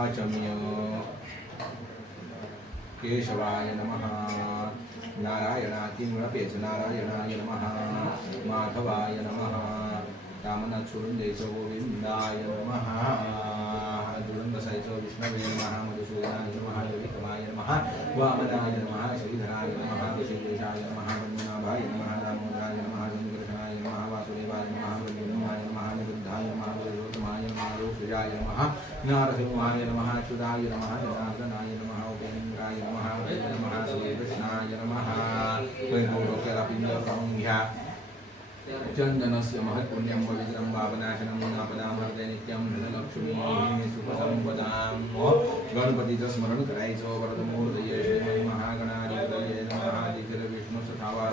ఆచమ్య కేశవాయ నమ. నారాయణాతిమరపేచ నారాయణాయ నమ. మాధవాయ నమ. రామనాథురుందేశ గోవిందాయ నమ. దురంగసైసో విష్ణవే నమ. మధుసూదనాయ నమ. లలితమాయ నమ. వామనాయ నమ. శ్రీధరాయ నమ. విశేషాయ నమ. పద్మనాభాయ నమ. लोकप्रियाय नमः। नारसिंहाय नमः अच्युताय नमः, जनार्दनाय नमः, उपेन्द्राय नमः नमः श्रीकृष्णाय नमः। वैभवलोक्यरपिण्डकं घ्या चन्दनस्य महत्पुण्यं पवित्रं पापनाशनं आपदामर्दे नित्यं धनलक्ष्मी सुखसंपदां गणपतीचं स्मरण करायचं वरदमूर्तये श्रीमन् महागणाधिपतये नमः।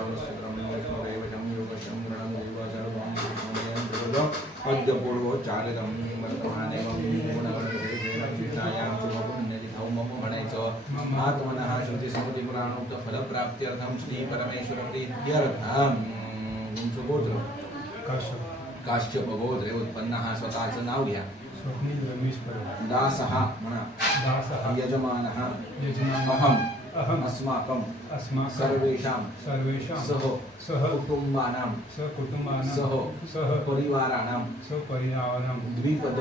नक्षत्रं विष्णुरेवशं योगशं गणं देव सर्वं विष्णुमयं जगद। फलप्राप्त्यर्थं श्री परमेश्वरप्रीत्यर्थं तुमचं गोत्र काश्यप। गोत्रे उत्पन्न हा स्वतःचं नाव घ्या दासः म्हणा दासः। यजमानः। अहम्। अहम् अस्माकं अस्माकं सर्वेषां सर्वेषां सह सह कुटुंबानां सकुटुंबानां सह सह परिवाराणां सपरिवाराणां द्विपद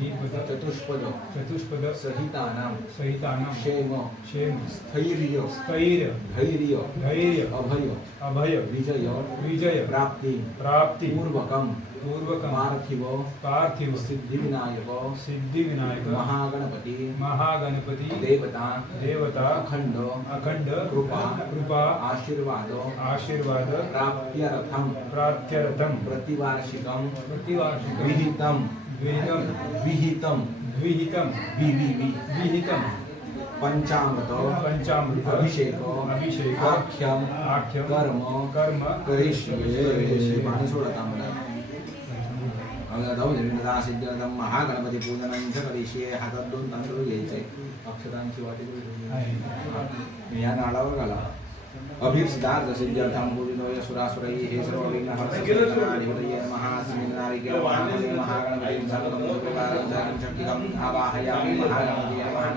दीपद चतुष्पद चतुष्पद सहितानां सहितानां क्षेम क्षेम स्थैर्य स्थैर्य धैर्य धैर्य अभय अभय विजय विजय प्राप्ती प्राप्ति पूर्वकं पार्थिव पार्थिव सिद्धिविनायक सिद्धिविनायक महागणपती महागणपती देवता देवता अखंड अखंड कृपा कृपा आशीर्वाद आशीर्वाद प्राप्त्यर्थं प्राप्त्यर्थं प्रतिवार्षिकं प्रतिवार्षिकं विहितं द्विहितं विहितं द्विहितं वि वि वि विहितं पंचामृत पञ्चामृत अभिषेक अभिषेक आख्यम आख्यम कर्म कर्म करिष्ये। पाणी सोडत आम्हाला। दौर्यदासिद्यर्थम महागणपती पूजनांचं करिषे हातात दोन तांदूळ घ्यायचे अक्षतांची वाटी या नाळावर घाला। अभिप्सदार सिद्ध्यर्थम पूजितोय सुरासुरई हे सर्व विघ्न हर्षय महास्मिन् नारिकेल महामले महागणपती सर्वप्रकारं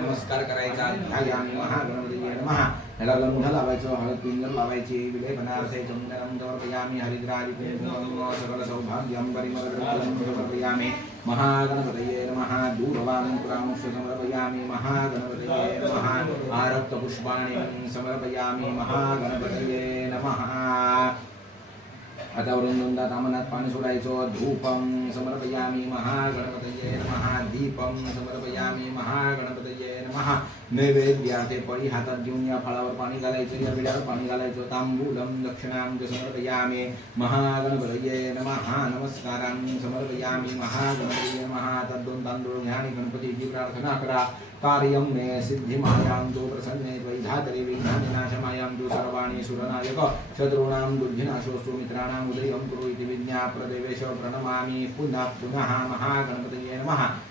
नमस्कार करायचा ध्यायामि महागणपती नमः। ह्याला गंध लावायचं हळद पिंजर लावायची विलेपनार्थे चंदनं समर्पयामि हरिद्रादि कुंकुमं सकल सौभाग्यं परिमलद्रव्यं समर्पयामि। महागणपतये नमः। दूरवाणं पुरामुष्य समर्पयामि, महागणपतये नमः। आरक्तपुष्पाणि समर्पयामि, महागणपतये नमः। आता वृंदात अमनात पाणी सोडायचं धूपं समर्पयामि, महागणपतये नमः। दीपं समर्पयामि, महागणपतये नमः। नैवेद्यार्थे पळी हातात घेऊन या फळावर पाणी घालायचं या विड्यावर पाणी घालायचं तांबूलं दक्षिणां च समर्पयामि महागणपतये नमः नमस्कारां समर्पयामि महागणपतये नमः हातात दोन तांदूळ घ्या आणि गणपतीची प्रार्थना करा कार्यं मे सिद्धिमायां तु प्रसन्ने त्वयिधातरे विघ्नानिनाशमायां तु सर्वाणि सुरनायक शत्रूणां बुद्धिनाशोऽस्तु मित्राणाम् उदयं कुरु इति विज्ञाप्रदेवेश प्रणमामि. पुनः पुनः, महागणपतये नमः.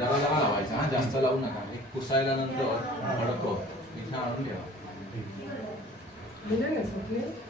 जरा जरा लावायचा हा जास्त लावू नका. एक पुसायला नंतर भडको इथे आणून ठेवा.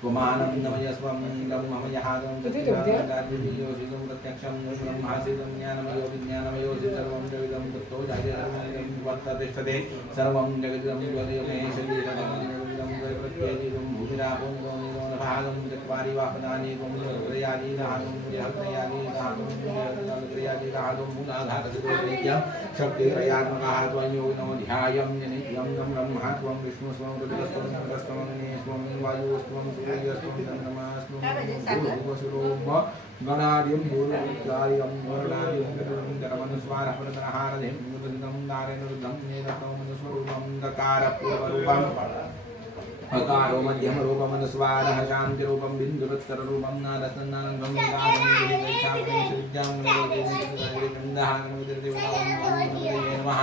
पुमानं नमयस्वं ब्रह्ममयः प्रत्यक्षं ब्रह्मासिदं ज्ञानमयो विज्ञानमयो सर्वं जगदं दत्तो जायते वर्ततिष्ठते। सर्वं जगदं ज्वलयमे शरीरं प्रत्येकं भूमिरापं भागं चत्वारि वापदानि गोमिनोदयानि रागं हृदयानि रागं हृदयानि रागं पुनाघातसिद्धोदयं शक्तिरयात्मकः त्वयोगिनो ध्यायं जनित्यं तं ब्रह्मा त्वं विष्णुस्वं रुद्रस्त्वं स्वं वायुस्त्वं सूर्यस्त्वं चन्द्रमास्त्वं भूवसुरोम गणार्यं भूर्विचार्यं वर्णार्यं गरुडं मुदन्दं नारायणरुद्धं नेदतं मनुस्वरूपं दकारपूर्वरूपम् अकारो मध्यमरूपमनुस्वारः शान्तिरूपं बिन्दुरुत्तररूपं नादसन्नानन्दं नमः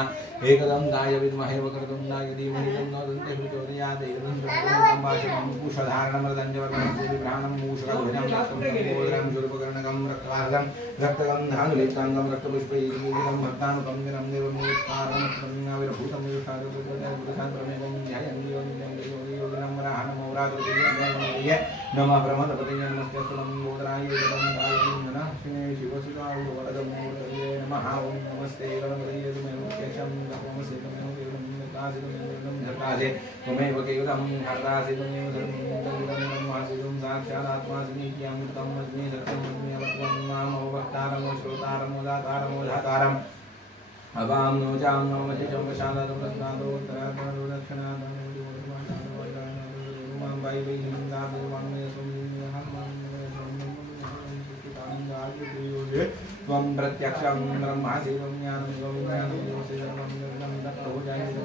एकदं दाय विद्महे वक्रतुं दाय धीमहि तन्नो दन्ते प्रचोदयात् एकदं तन्त्रं भाषणं कुशधारणमृदञ्जवर्णं सूर्यभ्राणं मूषकध्वजं रक्तं शूर्पकर्णकं रक्तवार्गं रक्तगं धानुलिप्ताङ्गं रक्तपुष्पैर्गीतं भक्तानुकं निरं देवमूलस्कारं विरभूतं विशान्तप्रमेकं ध्यायं योगिनं मौराकृतिय नमः नमस्ते सुलं मोदराय नमः ॐ नमस्ते धर्तासे त्वमेव केवलं हर्तासि त्वमेव धर्मं साक्षादात्मासि अस्मि सत्यं त्वं मामो वक्तारमो धातारम् अवां नो चां नो वचितं वशालादं रत्नादो त्वं प्रत्यक्षं ब्रह्मासि त्वं ज्ञानं त्वं योऽसि सर्वं निर्गुणं तत्त्वो जायते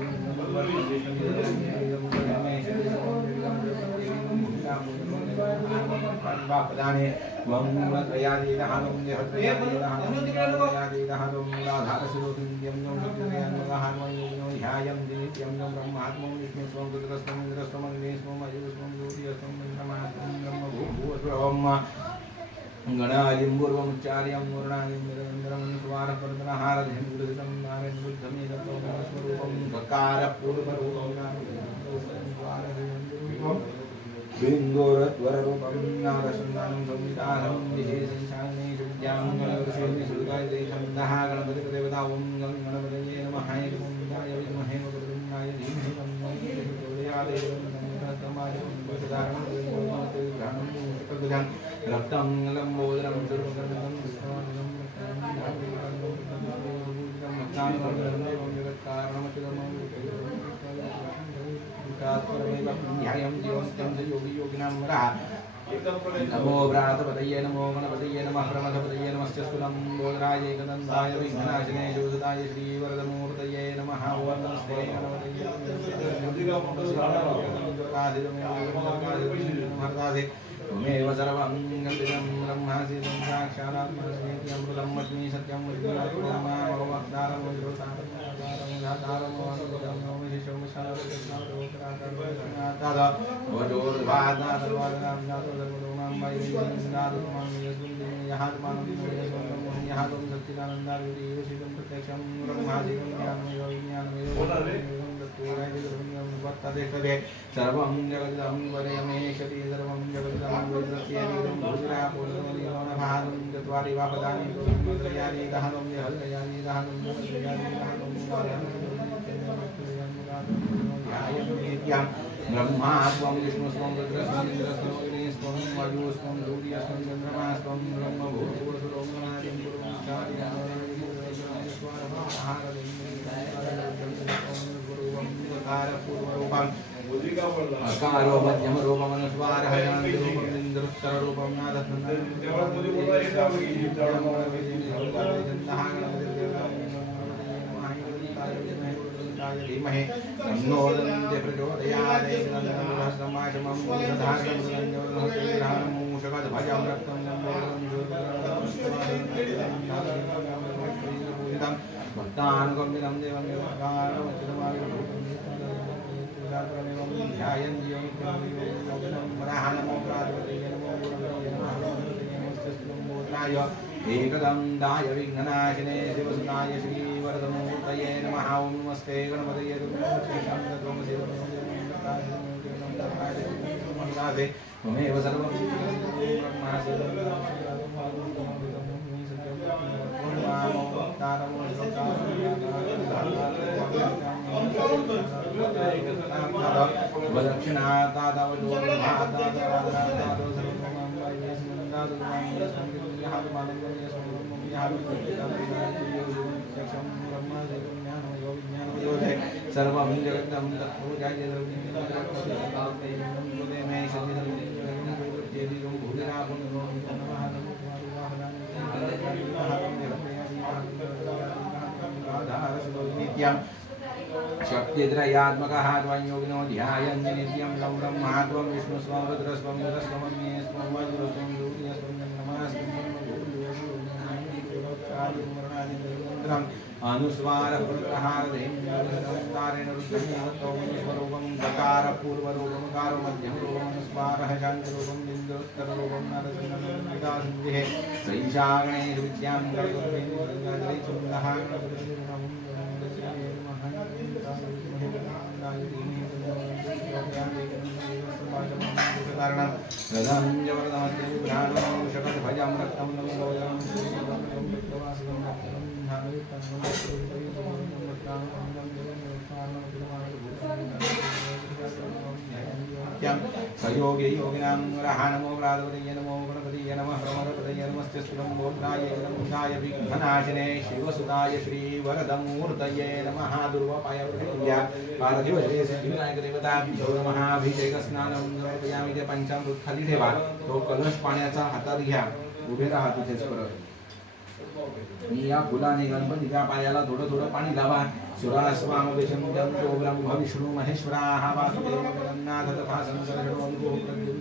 त्वं त्रयादीदहानं देहत्रयादीदहानं मूलाधारशिरोतिन्द्यं नो शक्तिरयान्मगाहान्वं योगिनो ध्यायं दिनित्यं नो ब्रह्मात्मं विष्णुस्वं रुद्रस्वं इन्द्रस्वं अग्निस्वं अयुस्वं ज्योतिस्वं ब्रह्मास्वं ब्रह्मभूभुवस्वं गणालिं पूर्वमुच्चार्यं मूर्णालिं निरन्तरं स्वारपर्दनहारधिं गुरुदितं नारायण बुद्धमेतत्त्वरूपं ककारपूर्वरूपं बिन्दोरत्वररूपं नागसन्धानं संविधानं विशेषशाने विद्यां गणपतिशुद्धायदेशन्दः गणपतिदेवता ॐ गं प्रचोदयात् रक्तं लम्बोदरं सर्वकर्मकं ध्यायं जीवन्तं च योगी योगिनां वरः नमो व्रातपतये नमो गणपतये नमः प्रमथपतये नमश्च सुलं बोधराय एकदन्ताय विघ्नाशने जोधताय श्रीवरदमूर्तये नमः ॐ नमस्ते गणपतये त्वमेव सर्वं कल्पितं ब्रह्मासि त्वं साक्षादात्मनमेत्यमृतं वच्मि सत्यं प्रत्यक्षं ब्रह्मासि वर्तते सर्वं जगदं वरयमेषति सर्वं जगदं वैद्यस्येदं भूरापूर्णभागं चत्वारि वा पदानि त्रयानि दहनं हृदयानि दहनं ध्यायं ब्रह्मा त्वं विष्णुस्वं रुद्रस्वं इन्द्रस्वं अग्निस्वं वायुस्वं सूर्यस्वं चन्द्रमास्वं ब्रह्मभूतोऽसुरो गणादिं पूर्वरूपम् अकारो मध्यमरूपमनुस्वारः शान्तिरूपम् इन्द्रोत्तररूपं धीमहि तन्नो दन्ते प्रचोदयात् समाशमं सधारणं मूषकध्वजं रक्तं भक्तानुकम्पितं देवं ध्यायं एकदं दाय विघ्ननाशिने शिवसुताय श्रीवरदमूर्तये नमः ॐ नमस्ते गणपतये त्वमेव सर्वं ब्रह्मासि सर्वं जगतं नित्यम् शक्तिद्रयात्मकः त्वं योगिनो ध्यायन्ति नित्यं लं ब्रह्मा त्वं विष्णुस्वं रुद्रस्वं रुद्रस्वं अन्येस्वं वज्रस्वं कारो मध्यं रूपम् अनुस्वारः बिन्दुत्तररूपं नरसिंहः गणपतिचुन्दः कारणं रथं जवरदमत्यं भ्राणं शकटभजं रक्तं सयोगे योगिनां रहा नमो व्रातपतये नमो गणपतये नमः। प्रमदपतये नमस्ते स्तुतं गोत्राय नमोदाय विघ्ननाशिने शिवसुताय श्रीवरदमूर्तये नमः। दुर्वपाय पार्थिव श्री सिद्धिविनायक नमः। अभिषेकस्नानं समर्पयामि ते पंचामृत खाली ठेवा तो कलश पाण्याचा हातात घ्या उभे राहा तिथेच परत मी या फुलाने गणपतीच्या पायाला थोडं थोडं पाणी लावा। सुरास्वाम विशंतो ब्रह्म विष्णू महेश्वराः वासुदेव जगन्नाथ तथा शंकर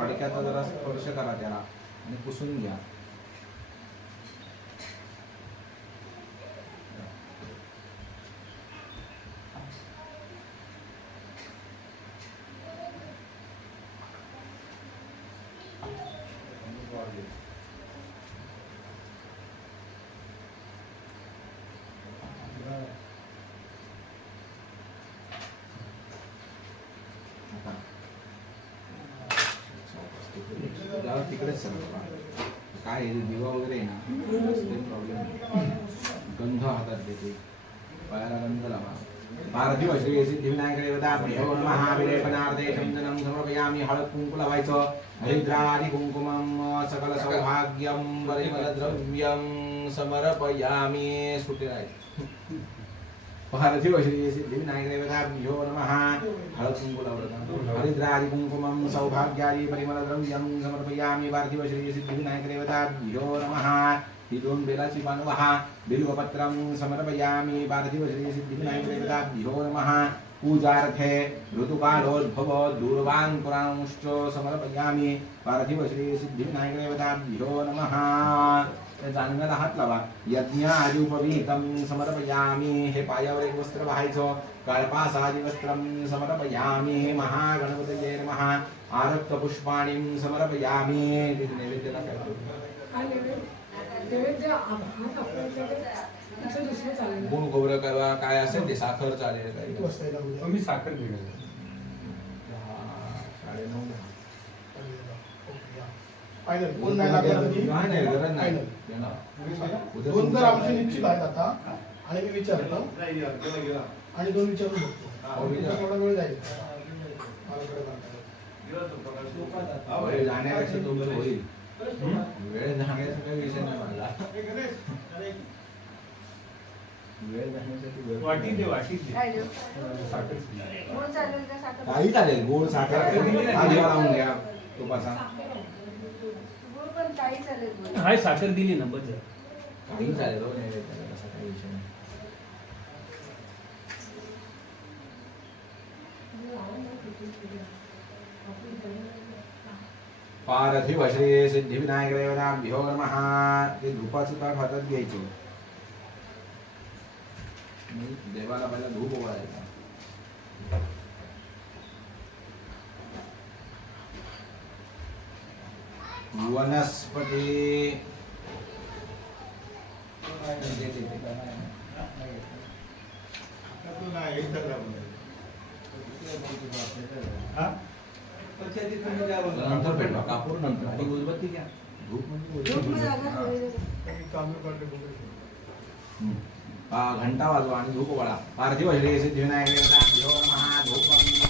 फडक्याचा जरा स्पर्श करा त्याला आणि पुसून घ्या. इथे दिवा वगैरे आहे ना प्रॉब्लेम गंध हातात देते पायाला गंध लावा भारतीय सिद्धिविनायकडे दाबणे हो महावीरे पदार्थे चंदनम समर्पयामी हळद कुंकू लावायचं हरिद्राणी कुंकुमम सकल सौभाग्यम परिमल द्रव्यम समर्पयामी राहायचं पार्थिव श्री सिद्धिविनायक देवताभ्यो नमः हळद कुंकू लावलं हरिद्रादि कुंकुमं सौभाग्यादि परिमलद्रव्यं समर्पयामि पार्थिव श्री सिद्धिविनायक देवताभ्यो नमः ही दोन बेलाची पानं वहा बिल्वपत्रं समर्पयामि पार्थिव श्री सिद्धिविनायक देवताभ्यो नमः पूजार्थे समर्पयामि नमः जाणण्याला हात लावा. यज्ञ आधी उपविहितम समर्पयामी. हे पायावर एक वस्त्र व्हायचं. काळपासादी वस्त्रम समर्पयामी. हे महागणपतये महा आरक्त पुष्पाणी समर्पयामी. गुण गौर करा. काय असेल ते साखर चालेल. मी साखर घेऊन साडे नऊ फायनल कोण नाही दोन तर आमचे निश्चित आहेत आता. आणि मी विचारलं आणि दोन विचारून बघतो. थोडा हो, वेळ जाईल. वेळ जाण्याचा काही विषय नाही मला. काही चालेल. गोड साखर. घ्या तुपाचा. काही चालेल मला. हाय साखर दिली ना बस झालं. काही चालेल हो, तसा काही विषय नाही पारथिव श्री सिद्धिविनायक देवताभ्यो नमः ते धूपाचं ताट हातात घ्यायचं देवाला पहिला धूप ओवाळायचा वनस्पती. हा? नंतर पेटवा कापूर नंतर. आणि उदबत्ती घ्या. धूप म्हणजे. आ, घंटा वाजवा आणि धूप ओवाळा पार्थिव श्री सिद्धिविनायक धूपं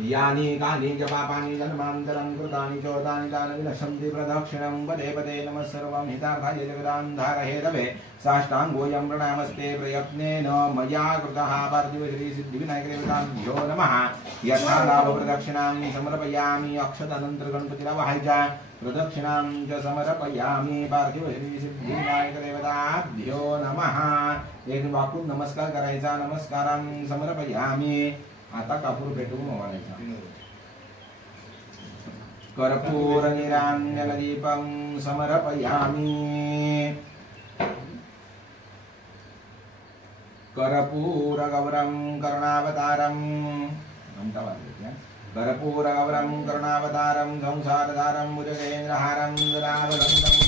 यानि कानि च पापानि कृतानि विनशन्ति प्रदक्षिणं पदे पदे नमः सर्वं। जगदान्धारहेतवे साष्टाङ्गोऽयं प्रणामस्ते प्रयत्नेन मया कृतः। नमः। यथा लाभप्रदक्षिणां समर्पयामि। प्रदक्षिणां च समर्पयामि। नमः। नमस्कार करायचा नमस्कारां समर्पयामि। आता कापूर पेटवून ओवाळायचा कर्पूर निरान्यदीपं समर्पयामि कर्पूरगौरं करुणावतारं घंटा वाजवायची, हं? कर्पूरगौरं करुणावतारं संसारधारं भुजगेन्द्रहारं गदावदन्तं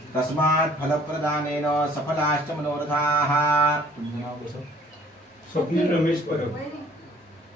తస్మాత్ ఫలప్రదానేన సఫలాష్టమనోరథాః స్వప్న రమేష్ పరమ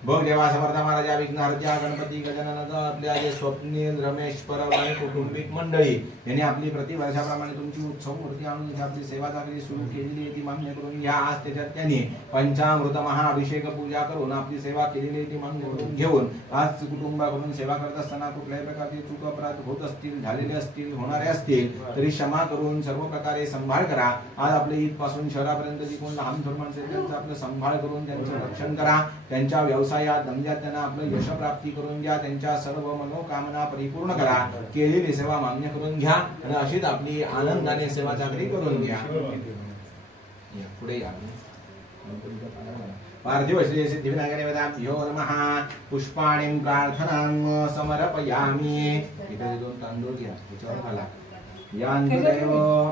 बघ देवा समर्थ महाराजा विघ्नहर्त्या गणपती गजानन आपल्या जे स्वप्नील रमेश परब आणि कुटुंबिक मंडळी यांनी आपली प्रतिवर्षाप्रमाणे तुमची उत्सव मूर्ती आणून इथे आपली सेवा चांगली सुरू केलेली ती मान्य करून या आज त्याच्यात त्यांनी पंचामृत महाअभिषेक पूजा करून आपली सेवा केलेली ती मान्य करून घेऊन आज कुटुंबाकडून सेवा करत असताना कुठल्याही प्रकारचे चूक अपराध होत असतील झालेले असतील होणारे असतील तरी क्षमा करून सर्व प्रकारे संभाळ करा. आज आपल्या ईदपासून शहरापर्यंत जी कोण लहान थोर माणसं आपलं संभाळ करून त्यांचं रक्षण करा. त्यांच्या व्यवसायात धंद्यात त्यांना आपलं यश प्राप्ती करून घ्या. त्यांच्या सर्व मनोकामना परिपूर्ण करा. केलेली सेवा मान्य करून घ्या आणि अशीच आपली आनंदाने सेवा चाकरी करून घ्या. या, पुढे या. पार्थिव श्री सिद्धिविनायक देवताभ्यो नमः. पुष्पाणीं प्रार्थनां समर्पयामि. दोन तांदूळ घ्या. घाला. यांतुदेव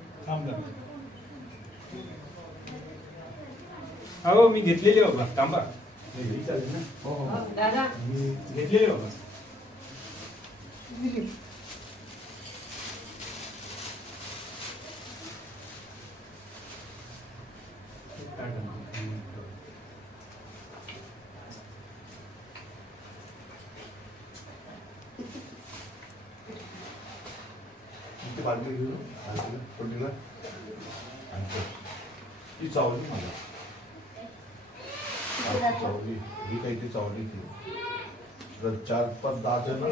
हा. देतो हा. थांब जरा. अहो मी घेतलेली बाबा थांबा हे चालेल ना हो हो दादा घेतलेले बाबा बादली घेऊन आणि ती चावली मला. चावली. ही काही ती चावली ती तर चार पाच दहा जण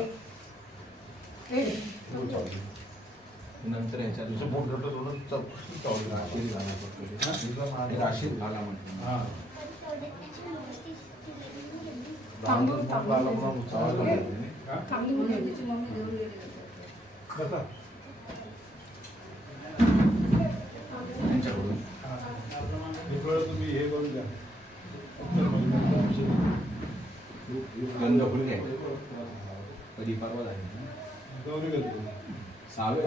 हो, चावली. नंतर याच्या दुसरं मोठ घटत म्हणून चौकशी चावली. आशिष झाला पडतो आणि आशिष झाला म्हणतो हां. तांदूळ तांदूळ चावला बसा आनंद फुले कधी परवा झाली सावे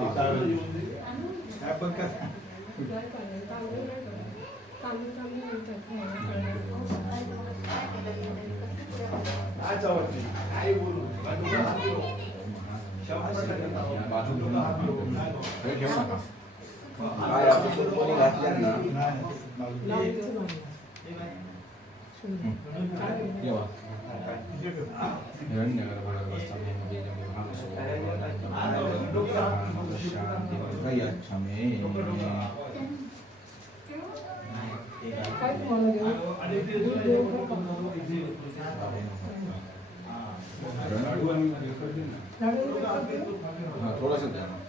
काय बोलू काय आपण घातल्या ना 돌아가셨네요.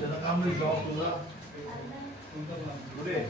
저는 아무리 좋아도 노래